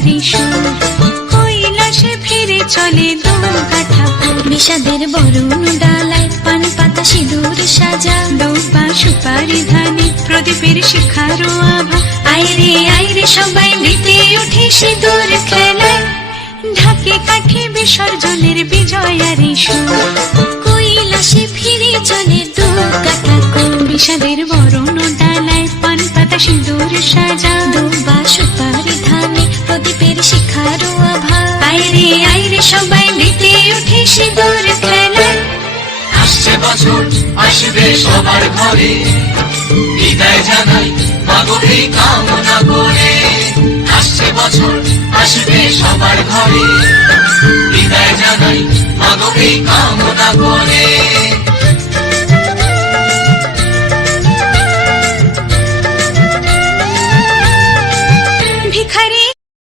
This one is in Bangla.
বিজয়ারি সুর, কৈলাসে ফিরে চলে দুর্গা ঠাকুর। বিষাদের বরণ ডালায় পান পাতা সিঁদুর সাজা, দৌপা সুপারি ধানে প্রদীপের শিখারো আভা। আইরে সবাই মেতে উঠে সিঁদুর খেলায়, ঢাকে কাঠে বিসর্জনের বিজয়ারি সুর, কৈলাসে ফিরে চলে দুর্গা ঠাকুর। বিষাদের বরণ ডালায় পান পাতা সিঁদুর সাজা, দৌপা সুপারি ধানে প্রদীপের শিখারো আভা। আইরে সবাই মেতে উঠে সিঁদুর খেলায়। আসছে বছর আসবে সবার ঘরে, বিদায় জানাই মাগো এই কামনা করে। আসছে বছর আসবে সবার ঘরে, বিদায় জানাই মাগো এই কামনা করে।